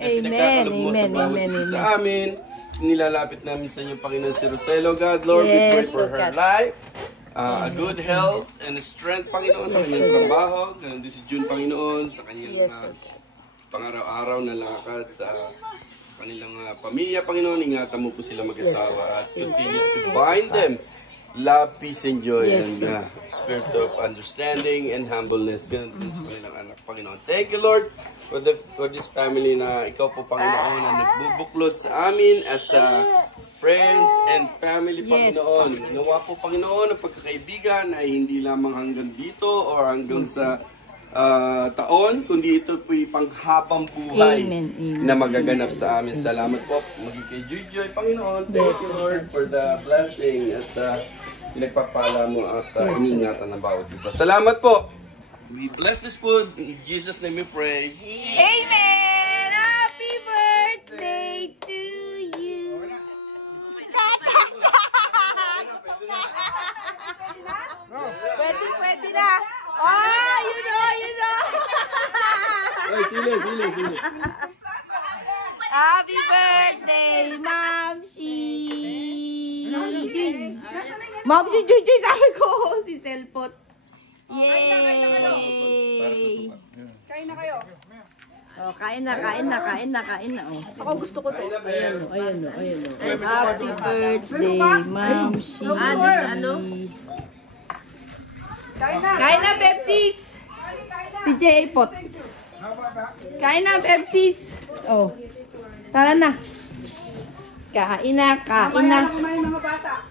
Amen. Amen. Sa amin, nilalapit namin sa inyo, Panginoon, si Roselo, God. Lord, we pray for her life. A good health and strength, Panginoon, sa kanyang trabaho. Ganun din si June, Panginoon, sa kanyang pang-araw-araw na lakad sa kanilang pamilya, Panginoon. Ingatan mo po sila mag-asawa at continue to bind them. Love, peace, and joy, and spirit of understanding and humbleness. Ganun din sa kanilang anak, Panginoon. Thank you, Lord, for this family na ikaw po, Panginoon, na nagbubuklod sa amin as friends and family, Panginoon. Ginawa po, Panginoon, ang pagkakaibigan ay hindi lamang hanggang dito or hanggang sa taon, kundi ito po'y panghabang buhay na magaganap sa amin. Salamat po. Maging kay Joy, Panginoon. Thank you, Lord, for the blessing at pinagpapala mo at iniingatan ng bawat isa. Salamat po. We bless this food. In Jesus' name we pray. Amen! Happy birthday to you! Pwede na! Oh, you know! Ay, sili. Happy birthday, Mamshi! Mamshi, Joy, sabi ko, si Selpot. Yay! Kain na kayo. Oh, kain na. Oh. Ako gusto ko to. Ayan o. Happy birthday, Mamshi. Kain na, Pepsis! DJ Pot. Kain na, Pepsis. Oh. Tara na. Kain na. Kumain mga bata.